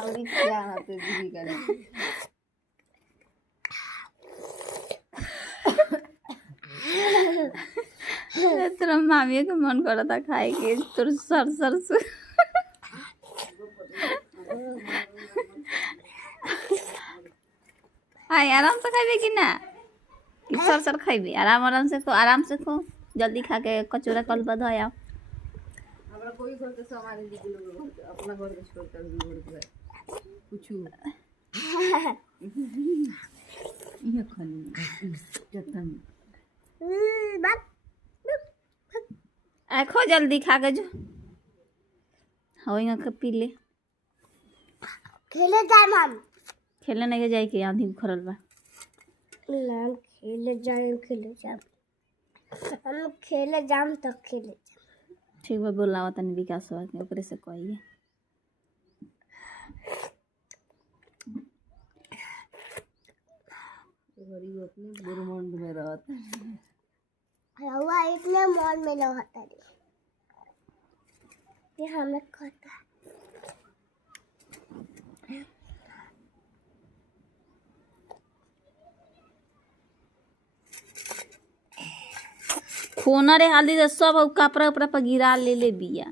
और क्या होते दीदी करे तेरा मामी के मन करा था खाए के तोर सर सर से हाय आराम से खाइबे कि ना कि सर सर खाइबे आराम से खो जल्दी खा के कचौड़ा कल बध आया हमरा कोई घर के सामान दीदी लोग अपना घर के छोड़ कर घर के कुछ ये खाली जतन आ खो जल्दी खा के जो हो पी ले खेले जाए हम खेले नहीं जाए के आंधी उखड़ल बा हम खेले जाए हम खेले जाम तो खेले जाम ठीक बा बोलावा तनी विकास बा के ओकरे से कहिए गरीब अपने बुरमंड में रहता रहुआ इतने मॉल में रहता है ये हमें खाता फोन रे हाली सब कपड़ा उपड़ा पर गिरा ले बिया